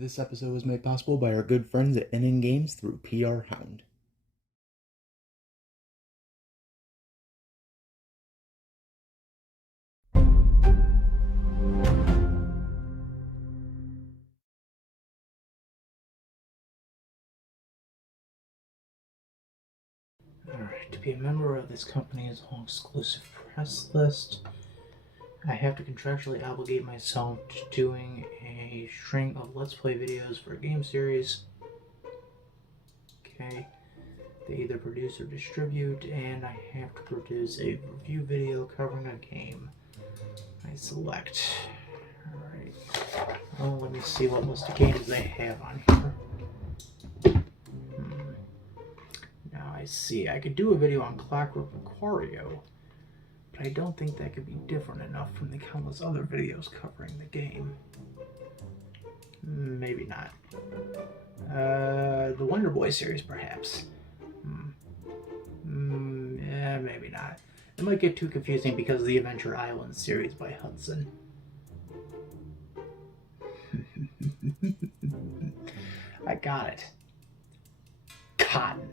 This episode was made possible by our good friends at ININ Games through PR Hound. Alright, to be a member of this company's all-exclusive press list, I have to contractually obligate myself to doing a string of Let's Play videos for a game series. Okay, they either produce or distribute, and I have to produce a review video covering a game. I select. Alright, well, let me see what list of games they have on here. Now I see, I could do a video on Clockwork Aquario, but I don't think that could be different enough from the countless other videos covering the game. Maybe not. The Wonder Boy series, perhaps. Yeah, maybe not. It might get too confusing because of the Adventure Island series by Hudson. I got it. Cotton.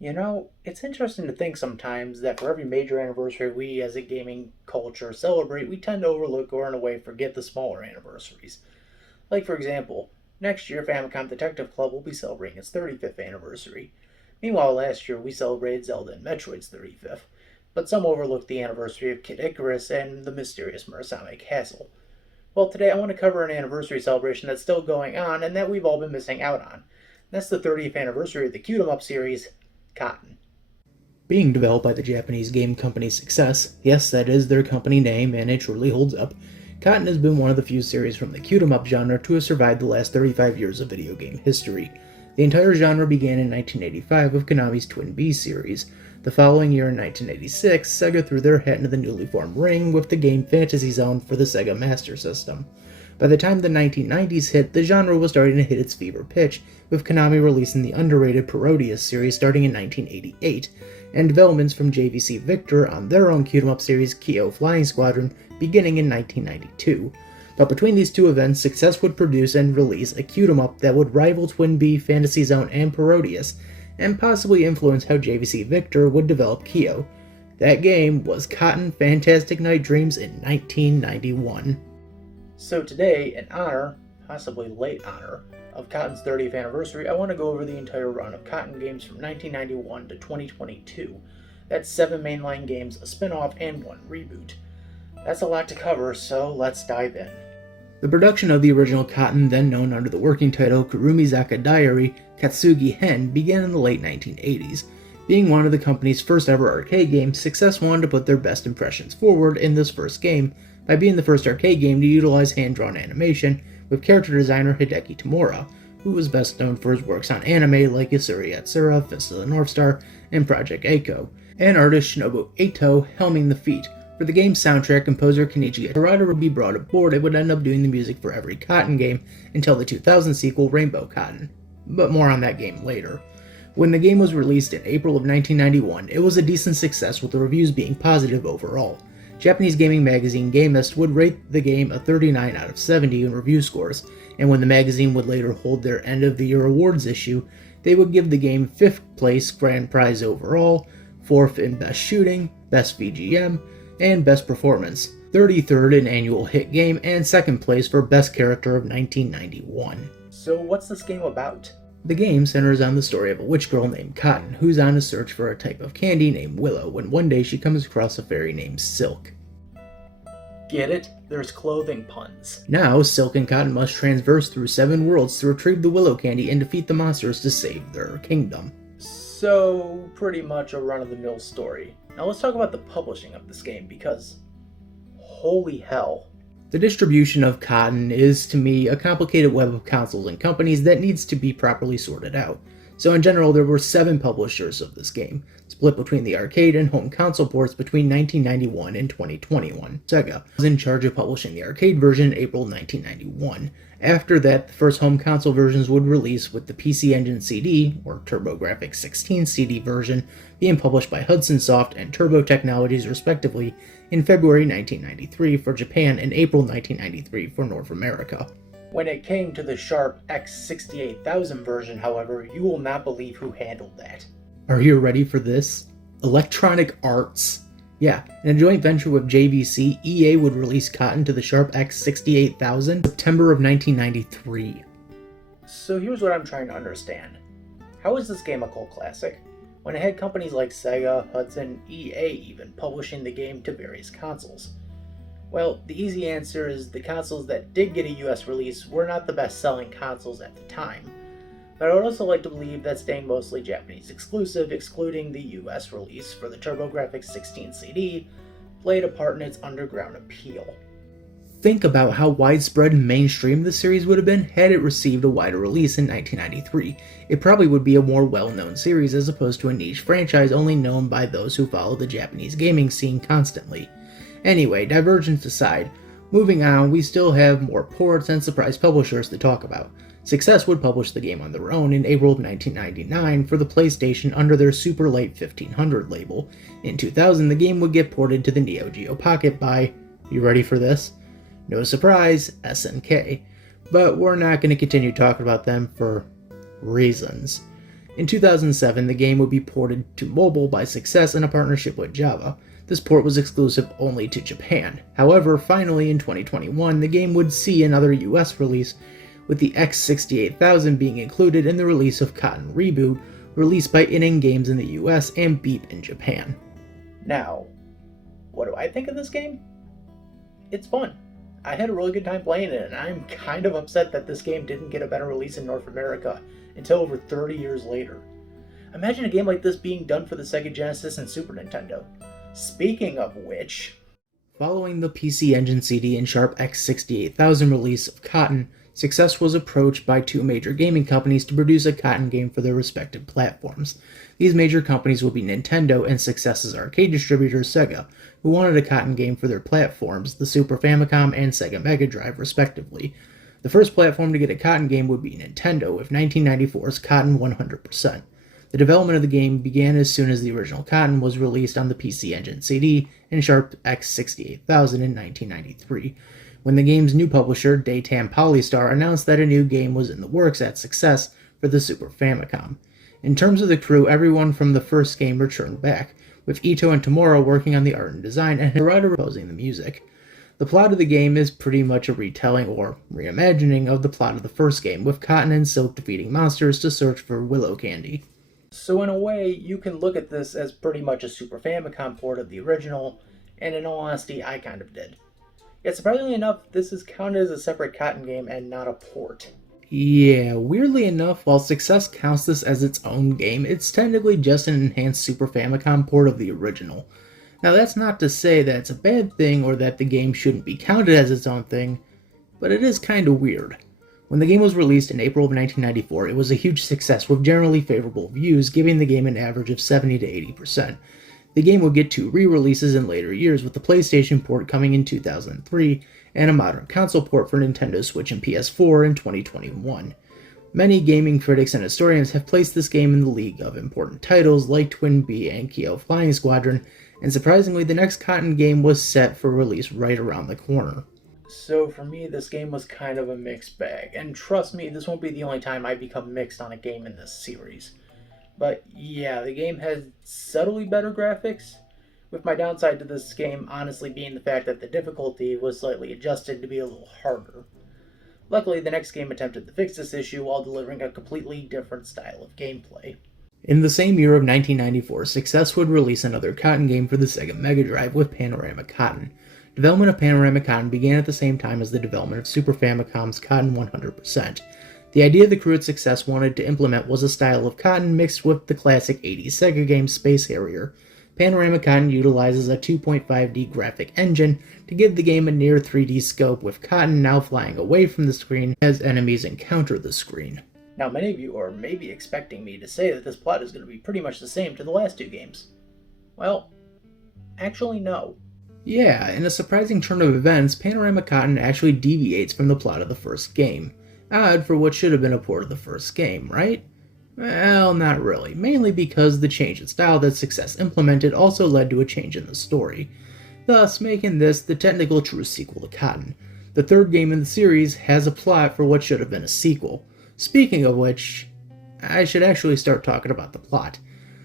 You know, it's interesting to think sometimes that for every major anniversary we as a gaming culture celebrate, we tend to overlook or in a way forget the smaller anniversaries. Like for example, next year Famicom Detective Club will be celebrating its 35th anniversary. Meanwhile, last year we celebrated Zelda and Metroid's 35th, but some overlooked the anniversary of Kid Icarus and the mysterious Murasame Castle. Well, today I want to cover an anniversary celebration that's still going on and that we've all been missing out on. That's the 30th anniversary of the Cute-em-up series, Cotton. Being developed by the Japanese game company Success, yes, that is their company name and it truly holds up, Cotton has been one of the few series from the Cute-em-up genre to have survived the last 35 years of video game history. The entire genre began in 1985 with Konami's Twin Bee series. The following year in 1986, Sega threw their hat into the newly formed ring with the game Fantasy Zone for the Sega Master System. By the time the 1990s hit, the genre was starting to hit its fever pitch, with Konami releasing the underrated Parodius series starting in 1988, and developments from JVC Victor on their own Cute-em-up series Kyo Flying Squadron beginning in 1992. But between these two events, Success would produce and release a Cute-em-up that would rival Twin Bee, Fantasy Zone, and Parodius, and possibly influence how JVC Victor would develop Kyo. That game was Cotton Fantastic Night Dreams in 1991. So today, in honor, possibly late honor, of Cotton's 30th anniversary, I want to go over the entire run of Cotton games from 1991 to 2022. That's 7 mainline games, a spin-off, and 1 reboot. That's a lot to cover, so let's dive in. The production of the original Cotton, then known under the working title Kurumizaka Diary Katsugi Hen, began in the late 1980s. Being one of the company's first ever arcade games, Success wanted to put their best impressions forward in this first game by being the first arcade game to utilize hand-drawn animation with character designer Hideki Tamura, who was best known for his works on anime like Yasuri Yatsura, Fist of the North Star, and Project Eiko, and artist Shinobu Eto helming the feat. For the game's soundtrack, composer Kenichi Harada would be brought aboard and would end up doing the music for every Cotton game until the 2000 sequel Rainbow Cotton. But more on that game later. When the game was released in April of 1991, it was a decent success with the reviews being positive overall. Japanese gaming magazine Gamist would rate the game a 39 out of 70 in review scores, and when the magazine would later hold their end-of-the-year awards issue, they would give the game 5th place grand prize overall, 4th in best shooting, best VGM, and best performance. 33rd in annual hit game, and 2nd place for best character of 1991. So what's this game about? The game centers on the story of a witch girl named Cotton, who's on a search for a type of candy named Willow, when one day she comes across a fairy named Silk. Get it? There's clothing puns. Now, Silk and Cotton must traverse through 7 worlds to retrieve the Willow candy and defeat the monsters to save their kingdom. So, pretty much a run-of-the-mill story. Now let's talk about the publishing of this game, because holy hell. The distribution of Cotton is, to me, a complicated web of consoles and companies that needs to be properly sorted out. So in general, there were 7 publishers of this game, split between the arcade and home console ports between 1991 and 2021. Sega was in charge of publishing the arcade version in April 1991. After that, the first home console versions would release, with the PC Engine CD, or TurboGrafx 16 CD version, being published by Hudson Soft and Turbo Technologies respectively in February 1993 for Japan and April 1993 for North America. When it came to the Sharp X68000 version, however, you will not believe who handled that. Are you ready for this? Electronic Arts. Yeah, in a joint venture with JVC, EA would release Cotton to the Sharp X68000 in September of 1993. So here's what I'm trying to understand. How is this game a cult classic, when it had companies like Sega, Hudson, EA even, publishing the game to various consoles? Well, the easy answer is the consoles that did get a US release were not the best-selling consoles at the time. But I would also like to believe that staying mostly Japanese exclusive, excluding the US release for the TurboGrafx 16 CD, played a part in its underground appeal. Think about how widespread and mainstream the series would have been had it received a wider release in 1993. It probably would be a more well-known series as opposed to a niche franchise only known by those who follow the Japanese gaming scene constantly. Anyway, divergence aside, moving on, we still have more ports and surprise publishers to talk about. Success would publish the game on their own in April of 1999 for the PlayStation under their Super Late 1500 label. In 2000, the game would get ported to the Neo Geo Pocket by, you ready for this? No surprise, SNK. But we're not going to continue talking about them for reasons. In 2007, the game would be ported to mobile by Success in a partnership with Java. This port was exclusive only to Japan. However, finally in 2021, the game would see another US release, with the X68000 being included in the release of Cotton Reboot, released by ININ Games in the US and Beep in Japan. Now, what do I think of this game? It's fun. I had a really good time playing it, and I'm kind of upset that this game didn't get a better release in North America until over 30 years later. Imagine a game like this being done for the Sega Genesis and Super Nintendo. Speaking of which... Following the PC Engine CD and Sharp X68000 release of Cotton, Success was approached by 2 major gaming companies to produce a Cotton game for their respective platforms. These major companies would be Nintendo and Success's arcade distributor Sega, who wanted a Cotton game for their platforms, the Super Famicom and Sega Mega Drive respectively. The first platform to get a Cotton game would be Nintendo, with 1994's Cotton 100%. The development of the game began as soon as the original Cotton was released on the PC Engine CD and Sharp X68000 in 1993, when the game's new publisher, Daytime Polystar, announced that a new game was in the works at Success for the Super Famicom. In terms of the crew, everyone from the first game returned back, with Ito and Tamura working on the art and design and Hirata composing the music. The plot of the game is pretty much a retelling or reimagining of the plot of the first game, with Cotton and Silk defeating monsters to search for Willow Candy. So in a way, you can look at this as pretty much a Super Famicom port of the original, and in all honesty, I kind of did. Yet surprisingly enough, this is counted as a separate Cotton game and not a port. Yeah, weirdly enough, while Success counts this as its own game, it's technically just an enhanced Super Famicom port of the original. Now that's not to say that it's a bad thing or that the game shouldn't be counted as its own thing, but it is kinda weird. When the game was released in April of 1994, it was a huge success with generally favorable reviews, giving the game an average of 70 to 80%. The game would get 2 re-releases in later years, with the PlayStation port coming in 2003 and a modern console port for Nintendo Switch and PS4 in 2021. Many gaming critics and historians have placed this game in the league of important titles like Twin Bee and Kyo Flying Squadron, and surprisingly the next Cotton game was set for release right around the corner. So for me, this game was kind of a mixed bag, and trust me, this won't be the only time I become mixed on a game in this series. But yeah, the game has subtly better graphics, with my downside to this game honestly being the fact that the difficulty was slightly adjusted to be a little harder. Luckily, the next game attempted to fix this issue while delivering a completely different style of gameplay. In the same year of 1994, Success would release another Cotton game for the Sega Mega Drive with Panorama Cotton. Development of Panorama Cotton began at the same time as the development of Super Famicom's Cotton 100%. The idea the crew at Success wanted to implement was a style of Cotton mixed with the classic 80s Sega game Space Harrier. Panorama Cotton utilizes a 2.5D graphic engine to give the game a near 3D scope, with Cotton now flying away from the screen as enemies encounter the screen. Now, many of you are maybe expecting me to say that this plot is going to be pretty much the same to the last two games. Well, actually no. Yeah, in a surprising turn of events, Panorama Cotton actually deviates from the plot of the first game. Odd for what should have been a port of the first game, right? Well, not really, mainly because the change in style that Success implemented also led to a change in the story, thus making this the technical true sequel to Cotton. The third game in the series has a plot for what should have been a sequel. Speaking of which, I should actually start talking about the plot.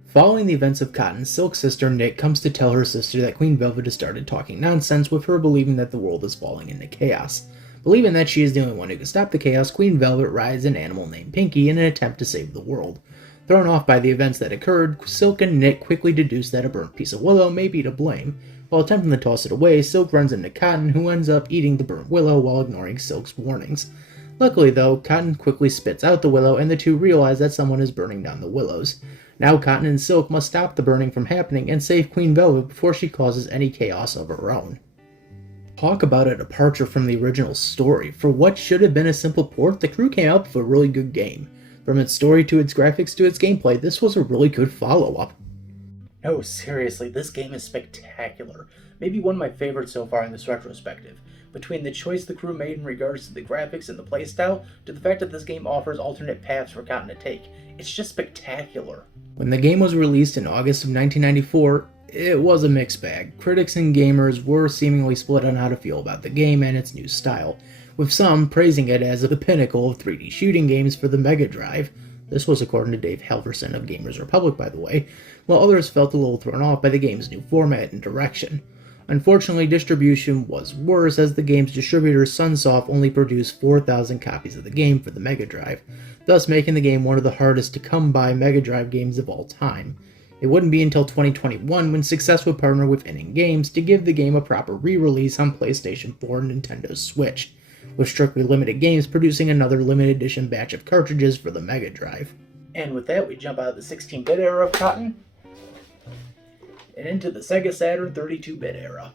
Following the events of Cotton, Silk's sister Nick comes to tell her sister that Queen Velvet has started talking nonsense, with her believing that the world is falling into chaos. Believing that she is the only one who can stop the chaos, Queen Velvet rides an animal named Pinky in an attempt to save the world. Thrown off by the events that occurred, Silk and Nick quickly deduce that a burnt piece of willow may be to blame. While attempting to toss it away, Silk runs into Cotton, who ends up eating the burnt willow while ignoring Silk's warnings. Luckily though, Cotton quickly spits out the willow and the two realize that someone is burning down the willows. Now Cotton and Silk must stop the burning from happening and save Queen Velvet before she causes any chaos of her own. Talk about a departure from the original story. For what should have been a simple port, the crew came up with a really good game. From its story to its graphics to its gameplay, this was a really good follow-up. No, seriously, this game is spectacular. Maybe one of my favorites so far in this retrospective. Between the choice the crew made in regards to the graphics and the playstyle, to the fact that this game offers alternate paths for Cotton to take, it's just spectacular. When the game was released in August of 1994, it was a mixed bag. Critics and gamers were seemingly split on how to feel about the game and its new style, with some praising it as the pinnacle of 3D shooting games for the Mega Drive. This was according to Dave Halverson of Gamers Republic, by the way, while others felt a little thrown off by the game's new format and direction. Unfortunately, distribution was worse, as the game's distributor Sunsoft only produced 4,000 copies of the game for the Mega Drive, thus making the game one of the hardest to come by Mega Drive games of all time. It wouldn't be until 2021 when Success would partner with ININ Games to give the game a proper re-release on PlayStation 4 and Nintendo Switch, with strictly limited games producing another limited edition batch of cartridges for the Mega Drive. And with that, we jump out of the 16-bit era of Cotton and into the Sega Saturn 32-bit era.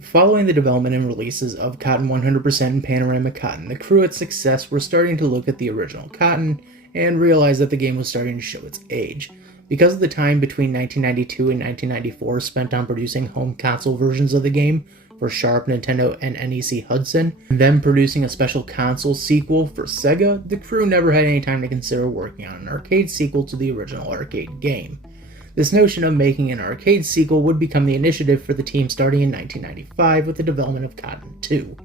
Following the development and releases of Cotton 100% and Panorama Cotton, the crew at Success were starting to look at the original Cotton and realize that the game was starting to show its age. Because of the time between 1992 and 1994 spent on producing home console versions of the game for Sharp, Nintendo, and NEC Hudson, and then producing a special console sequel for Sega, the crew never had any time to consider working on an arcade sequel to the original arcade game. This notion of making an arcade sequel would become the initiative for the team starting in 1995 with the development of Cotton 2.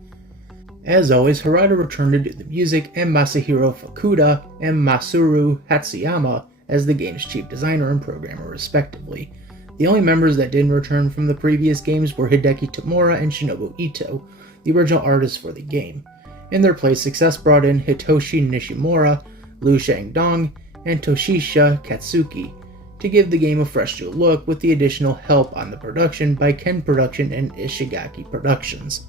As always, Harada returned to do the music, and Masahiro Fukuda and Masuru Hatsuyama as the game's chief designer and programmer respectively. The only members that didn't return from the previous games were Hideki Tamura and Shinobu Ito, the original artists for the game. In their place, Success brought in Hitoshi Nishimura, Liu Shangdong, and Toshisha Katsuki to give the game a fresh new look, with the additional help on the production by Ken Production and Ishigaki Productions.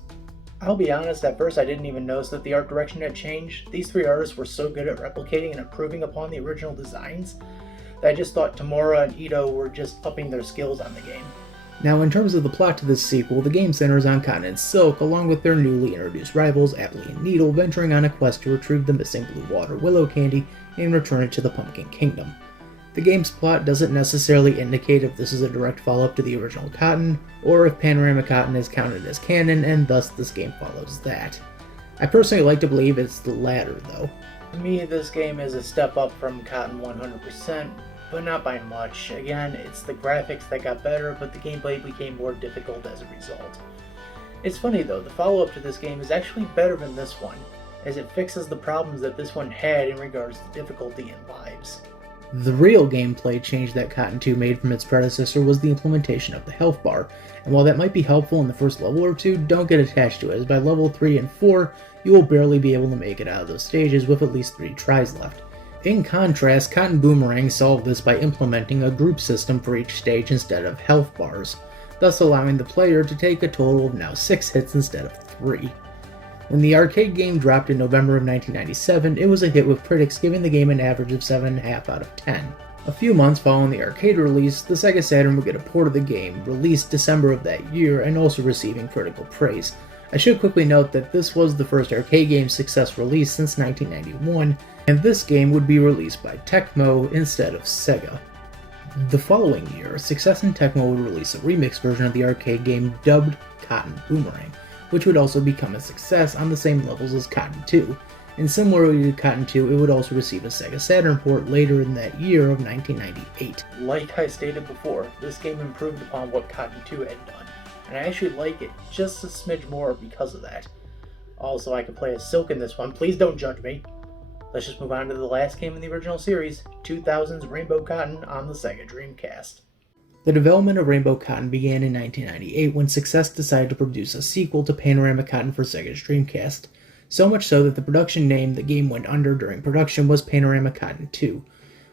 I'll be honest, at first I didn't even notice that the art direction had changed. These three artists were so good at replicating and improving upon the original designs that I just thought Tamura and Ito were just upping their skills on the game. Now, in terms of the plot to this sequel, the game centers on Cotton and Silk, along with their newly introduced rivals, Atlee and Needle, venturing on a quest to retrieve the missing blue water willow candy and return it to the Pumpkin Kingdom. The game's plot doesn't necessarily indicate if this is a direct follow-up to the original Cotton, or if Panorama Cotton is counted as canon, and thus this game follows that. I personally like to believe it's the latter, though. To me, this game is a step up from Cotton 100%, but not by much. Again, it's the graphics that got better, but the gameplay became more difficult as a result. It's funny though, the follow-up to this game is actually better than this one, as it fixes the problems that this one had in regards to difficulty and lives. The real gameplay change that Cotton 2 made from its predecessor was the implementation of the health bar, and while that might be helpful in the first level or two, don't get attached to it, as by level 3 and 4, you will barely be able to make it out of those stages with at least 3 tries left. In contrast, Cotton Boomerang solved this by implementing a group system for each stage instead of health bars, thus allowing the player to take a total of now 6 hits instead of 3. When the arcade game dropped in November of 1997, it was a hit with critics giving the game an average of 7.5 out of 10. A few months following the arcade release, the Sega Saturn would get a port of the game, released December of that year, and also receiving critical praise. I should quickly note that this was the first arcade game success release since 1991, and this game would be released by Tecmo instead of Sega. The following year, Success and Tecmo would release a remix version of the arcade game dubbed Cotton Boomerang, which would also become a success on the same levels as Cotton 2. And similarly to Cotton 2, it would also receive a Sega Saturn port later in that year of 1998. Like I stated before, this game improved upon what Cotton 2 had done, and I actually like it just a smidge more because of that. Also, I can play as Silk in this one, please don't judge me. Let's just move on to the last game in the original series, 2000's Rainbow Cotton on the Sega Dreamcast. The development of Rainbow Cotton began in 1998 when Success decided to produce a sequel to Panorama Cotton for Sega's Dreamcast, so much so that the production name the game went under during production was Panorama Cotton 2.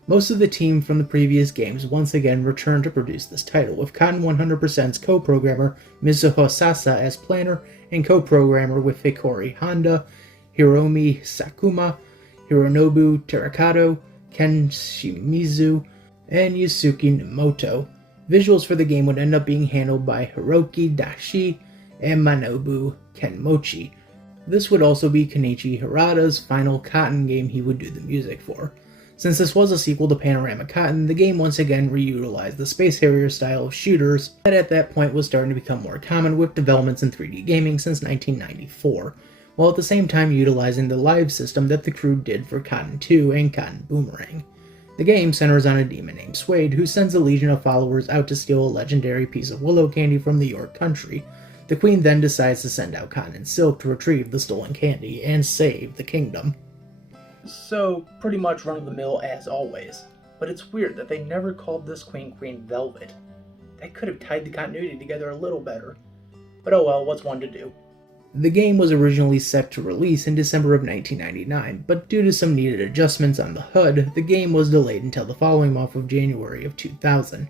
Most of the team from the previous games once again returned to produce this title, with Cotton 100%'s co-programmer Mizuho Sasa as planner and co-programmer with Hikori Honda, Hiromi Sakuma, Hironobu Terakato, Ken Shimizu, and Yusuke Nomoto. Visuals for the game would end up being handled by Hiroki Dashi and Manobu Kenmochi. This would also be Kenichi Harada's final Cotton game he would do the music for. Since this was a sequel to Panorama Cotton, the game once again reutilized the Space Harrier style of shooters that at that point was starting to become more common with developments in 3D gaming since 1994, while at the same time utilizing the live system that the crew did for Cotton 2 and Cotton Boomerang. The game centers on a demon named Suede who sends a legion of followers out to steal a legendary piece of willow candy from the York country. The queen then decides to send out Cotton and Silk to retrieve the stolen candy and save the kingdom. So, pretty much run-of-the-mill as always. But it's weird that they never called this queen Queen Velvet. That could have tied the continuity together a little better. But oh well, what's one to do? The game was originally set to release in December of 1999, but due to some needed adjustments on the HUD, the game was delayed until the following month of January of 2000.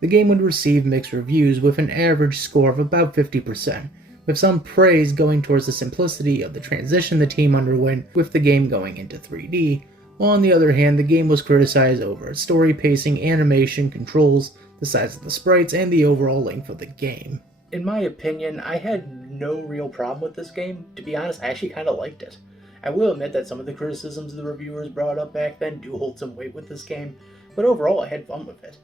The game would receive mixed reviews with an average score of about 50%, with some praise going towards the simplicity of the transition the team underwent with the game going into 3D, while on the other hand the game was criticized over its story pacing, animation, controls, the size of the sprites, and the overall length of the game. In my opinion, I had no real problem with this game. To be honest, I actually kind of liked it. I will admit that some of the criticisms the reviewers brought up back then do hold some weight with this game, but overall I had fun with it.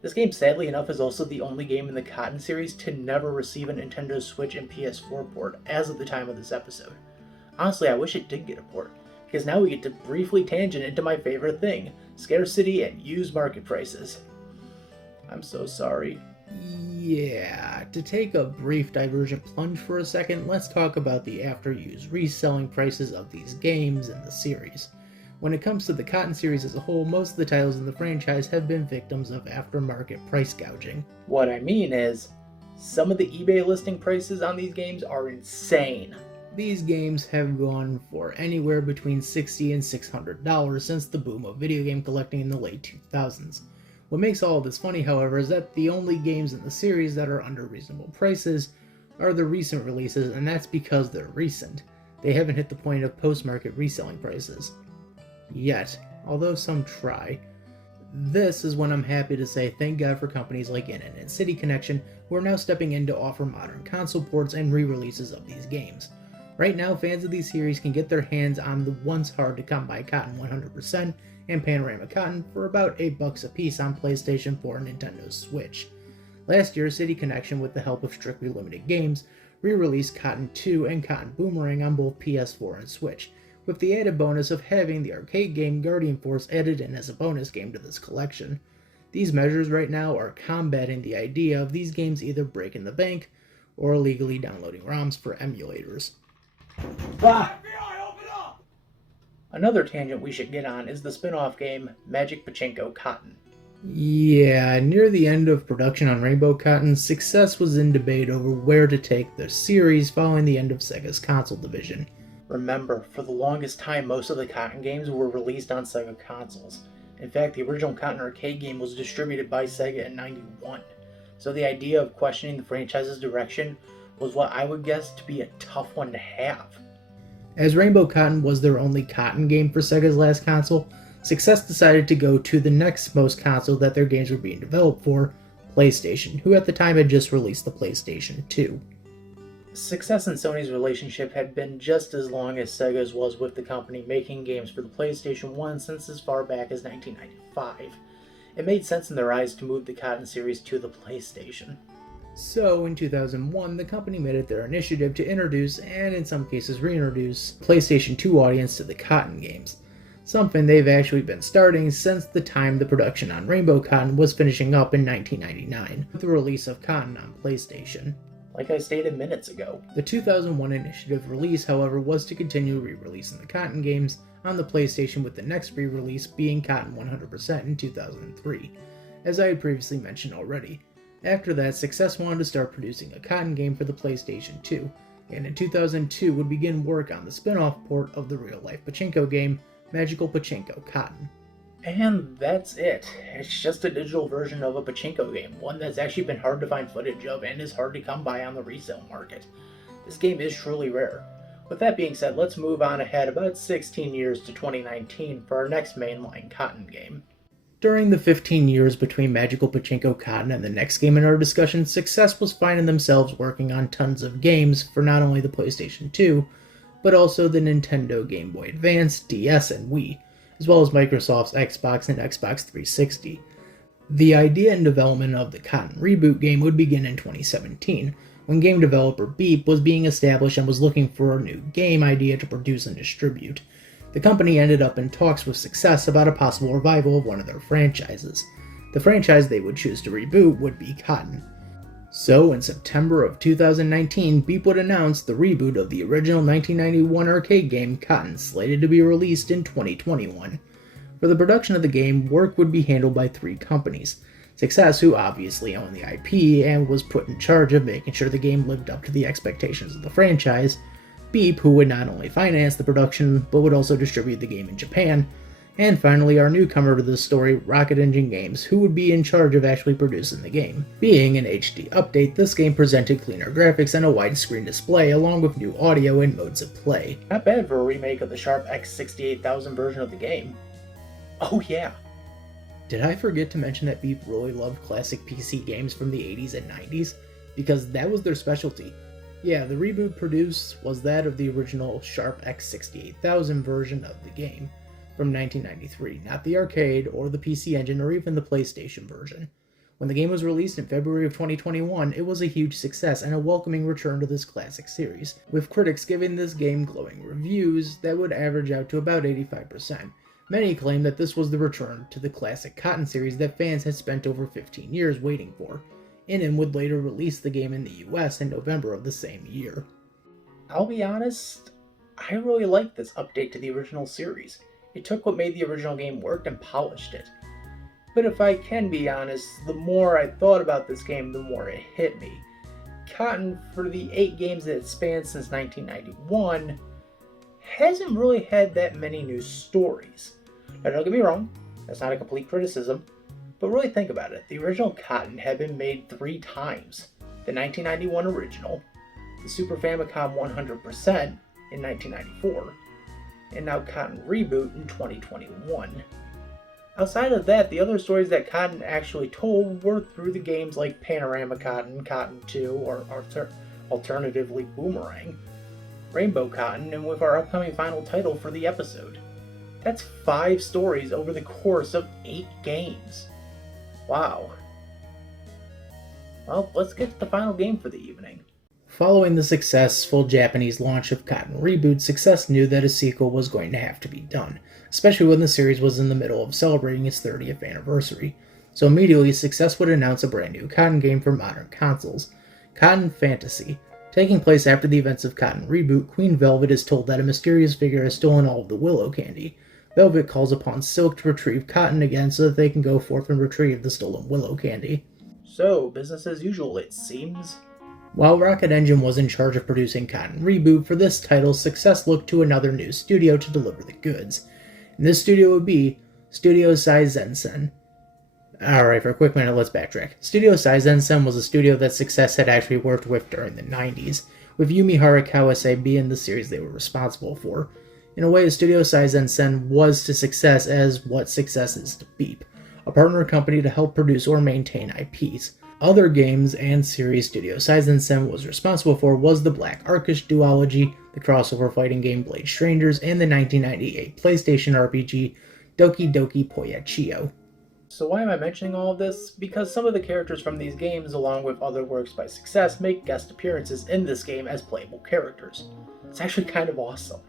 This game, sadly enough, is also the only game in the Cotton series to never receive a Nintendo Switch and PS4 port as of the time of this episode. Honestly, I wish it did get a port, because now we get to briefly tangent into my favorite thing, scarcity and used market prices. I'm so sorry. Yeah, to take a brief divergent plunge for a second, let's talk about the after-use reselling prices of these games in the series. When it comes to the Cotton series as a whole, most of the titles in the franchise have been victims of aftermarket price gouging. What I mean is, some of the eBay listing prices on these games are insane. These games have gone for anywhere between $60 and $600 since the boom of video game collecting in the late 2000s. What makes all of this funny, however, is that the only games in the series that are under reasonable prices are the recent releases, and that's because they're recent. They haven't hit the point of post-market reselling prices. Yet, although some try. This is when I'm happy to say thank God for companies like ININ and City Connection who are now stepping in to offer modern console ports and re-releases of these games. Right now, fans of these series can get their hands on the once hard to come by Cotton 100% and Panorama Cotton for about $8 a piece on PlayStation 4 and Nintendo Switch. Last year, City Connection, with the help of Strictly Limited Games, re-released Cotton 2 and Cotton Boomerang on both PS4 and Switch, with the added bonus of having the arcade game Guardian Force added in as a bonus game to this collection. These measures right now are combating the idea of these games either breaking the bank or illegally downloading ROMs for emulators. Ah! Another tangent we should get on is the spin-off game Magic Pachinko Cotton. Yeah, near the end of production on Rainbow Cotton, success was in debate over where to take the series following the end of Sega's console division. Remember, for the longest time, most of the Cotton games were released on Sega consoles. In fact, the original Cotton arcade game was distributed by Sega in '91. So the idea of questioning the franchise's direction was what I would guess to be a tough one to have. As Rainbow Cotton was their only Cotton game for Sega's last console, Success decided to go to the next most console that their games were being developed for, PlayStation, who at the time had just released the PlayStation 2. Success and Sony's relationship had been just as long as Sega's was with the company making games for the PlayStation 1 since as far back as 1995. It made sense in their eyes to move the Cotton series to the PlayStation. So, in 2001, the company made it their initiative to introduce, and in some cases reintroduce, PlayStation 2 audience to the Cotton games. Something they've actually been starting since the time the production on Rainbow Cotton was finishing up in 1999, with the release of Cotton on PlayStation. Like I stated minutes ago. The 2001 initiative release, however, was to continue re-releasing the Cotton games on the PlayStation, with the next re-release being Cotton 100% in 2003, as I had previously mentioned already. After that, Success wanted to start producing a Cotton game for the PlayStation 2, and in 2002 would begin work on the spin-off port of the real-life pachinko game, Magical Pachinko Cotton. And that's it. It's just a digital version of a pachinko game, one that's actually been hard to find footage of and is hard to come by on the resale market. This game is truly rare. With that being said, let's move on ahead about 16 years to 2019 for our next mainline Cotton game. During the 15 years between Magical Pachinko Cotton and the next game in our discussion, Success was finding themselves working on tons of games for not only the PlayStation 2, but also the Nintendo Game Boy Advance, DS, and Wii, as well as Microsoft's Xbox and Xbox 360. The idea and development of the Cotton reboot game would begin in 2017, when game developer Beep was being established and was looking for a new game idea to produce and distribute. The company ended up in talks with Success about a possible revival of one of their franchises. The franchise they would choose to reboot would be Cotton. So, in September of 2019, Beep would announce the reboot of the original 1991 arcade game Cotton, slated to be released in 2021. For the production of the game, work would be handled by three companies. Success, who obviously owned the IP and was put in charge of making sure the game lived up to the expectations of the franchise. Beep, who would not only finance the production, but would also distribute the game in Japan. And finally, our newcomer to the story, Rocket Engine Games, who would be in charge of actually producing the game. Being an HD update, this game presented cleaner graphics and a widescreen display, along with new audio and modes of play. Not bad for a remake of the Sharp X68000 version of the game. Oh yeah. Did I forget to mention that Beep really loved classic PC games from the 80s and 90s? Because that was their specialty. Yeah, the reboot produced was that of the original Sharp X68000 version of the game from 1993, not the arcade or the PC Engine or even the PlayStation version. When the game was released in February of 2021, it was a huge success and a welcoming return to this classic series, with critics giving this game glowing reviews that would average out to about 85%. Many claim that this was the return to the classic Cotton series that fans had spent over 15 years waiting for. ININ would later release the game in the US in November of the same year. I'll be honest, I really like this update to the original series. It took what made the original game work and polished it. But if I can be honest, the more I thought about this game, the more it hit me. Cotton, for the 8 games that it spanned since 1991, hasn't really had that many new stories. Now don't get me wrong, that's not a complete criticism, but really think about it. The original Cotton had been made 3 times. The 1991 original, the Super Famicom 100% in 1994, and now Cotton Reboot in 2021. Outside of that, the other stories that Cotton actually told were through the games like Panorama Cotton, Cotton 2, or alternatively Boomerang, Rainbow Cotton, and with our upcoming final title for the episode. That's 5 stories over the course of 8 games. Wow. Well, let's get to the final game for the evening. Following the successful Japanese launch of Cotton Reboot, Success knew that a sequel was going to have to be done, especially when the series was in the middle of celebrating its 30th anniversary. So immediately, Success would announce a brand new Cotton game for modern consoles, Cotton Fantasy, Taking place after the events of Cotton Reboot, Queen Velvet is told that a mysterious figure has stolen all of the willow candy. Velvet calls upon Silk to retrieve Cotton again so that they can go forth and retrieve the stolen willow candy. So, business as usual, it seems. While Rocket Engine was in charge of producing Cotton Reboot, for this title, success looked to another new studio to deliver the goods. And this studio would be Studio Saizensen. Alright, for a quick minute, let's backtrack. Studio Saizensen was a studio that Success had actually worked with during the 90s, with Yumihara Kawase being the series they were responsible for. In a way, Studio Saizensen was to Success as what Success is to Beep, a partner company to help produce or maintain IPs. Other games and series Studio Saizensen was responsible for was the Black Arcus duology, the crossover fighting game Blade Strangers, and the 1998 PlayStation RPG Doki Doki Poyachio. So why am I mentioning all of this? Because some of the characters from these games, along with other works by Success, make guest appearances in this game as playable characters. It's actually kind of awesome.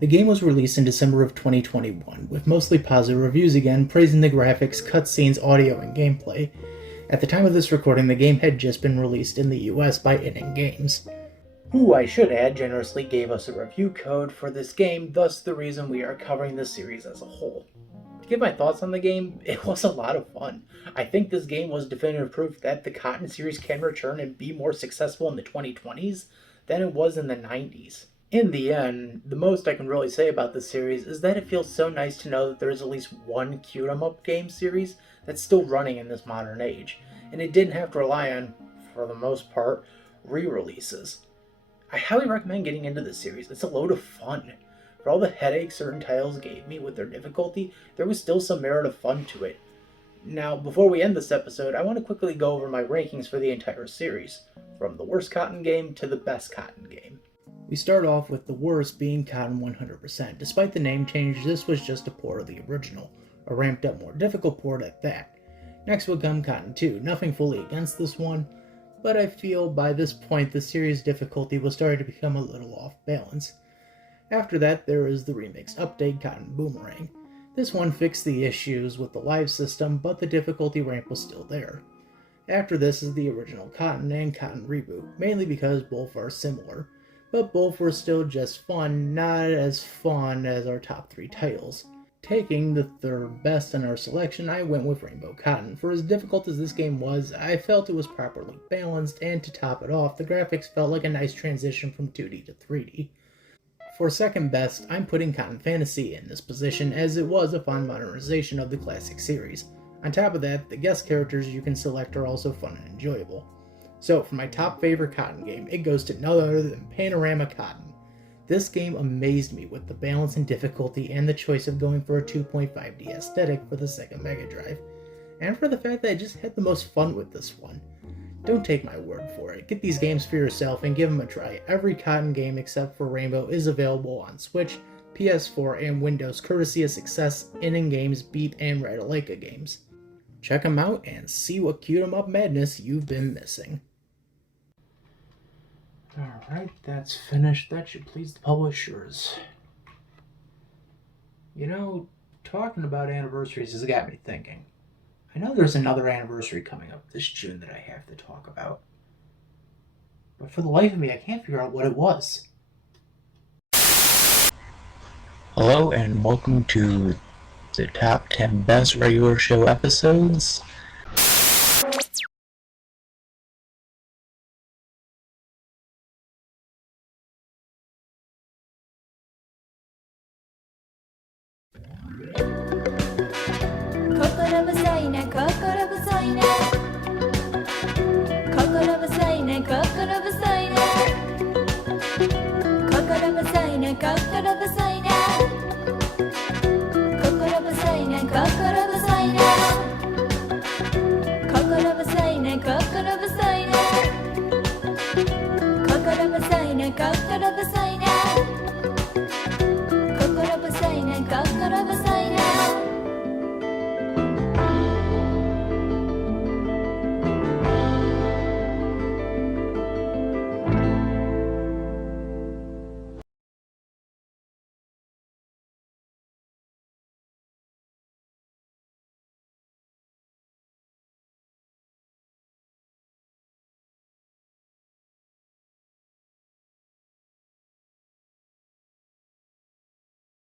The game was released in December of 2021, with mostly positive reviews again, praising the graphics, cutscenes, audio, and gameplay. At the time of this recording, the game had just been released in the US by ININ Games, who, I should add, generously gave us a review code for this game, thus the reason we are covering this series as a whole. To give my thoughts on the game, it was a lot of fun. I think this game was definitive proof that the Cotton series can return and be more successful in the 2020s than it was in the 90s. In the end, the most I can really say about this series is that it feels so nice to know that there is at least one cute-em-up game series that's still running in this modern age, and it didn't have to rely on, for the most part, re-releases. I highly recommend getting into this series. It's a load of fun. For all the headaches certain titles gave me with their difficulty, there was still some merit of fun to it. Now, before we end this episode, I want to quickly go over my rankings for the entire series, from the worst Cotton game to the best Cotton game. We start off with the worst being Cotton 100%. Despite the name change, this was just a port of the original, a ramped up more difficult port at that. Next would come Cotton 2, nothing fully against this one, but I feel by this point the series difficulty was starting to become a little off balance. After that, there is the remixed update Cotton Boomerang. This one fixed the issues with the live system, but the difficulty ramp was still there. After this is the original Cotton and Cotton Reboot, mainly because both are similar, but both were still just fun, not as fun as our top 3 titles. Taking the third best in our selection, I went with Rainbow Cotton. For as difficult as this game was, I felt it was properly balanced, and to top it off, the graphics felt like a nice transition from 2D to 3D. For second best, I'm putting Cotton Fantasy in this position, as it was a fun modernization of the classic series. On top of that, the guest characters you can select are also fun and enjoyable. So, for my top favorite Cotton game, it goes to none other than Panorama Cotton. This game amazed me with the balance and difficulty and the choice of going for a 2.5D aesthetic for the Sega Mega Drive, and for the fact that I just had the most fun with this one. Don't take my word for it. Get these games for yourself and give them a try. Every Cotton game except for Rainbow is available on Switch, PS4, and Windows, courtesy of Success, ININ Games, Beep, and Ratalaika Games. Check them out and see what cute-em-up madness you've been missing. Alright, that's finished. That should please the publishers. You know, talking about anniversaries has got me thinking. I know there's another anniversary coming up this June that I have to talk about. But for the life of me, I can't figure out what it was. Hello and welcome to the top 10 best regular show episodes. Coveted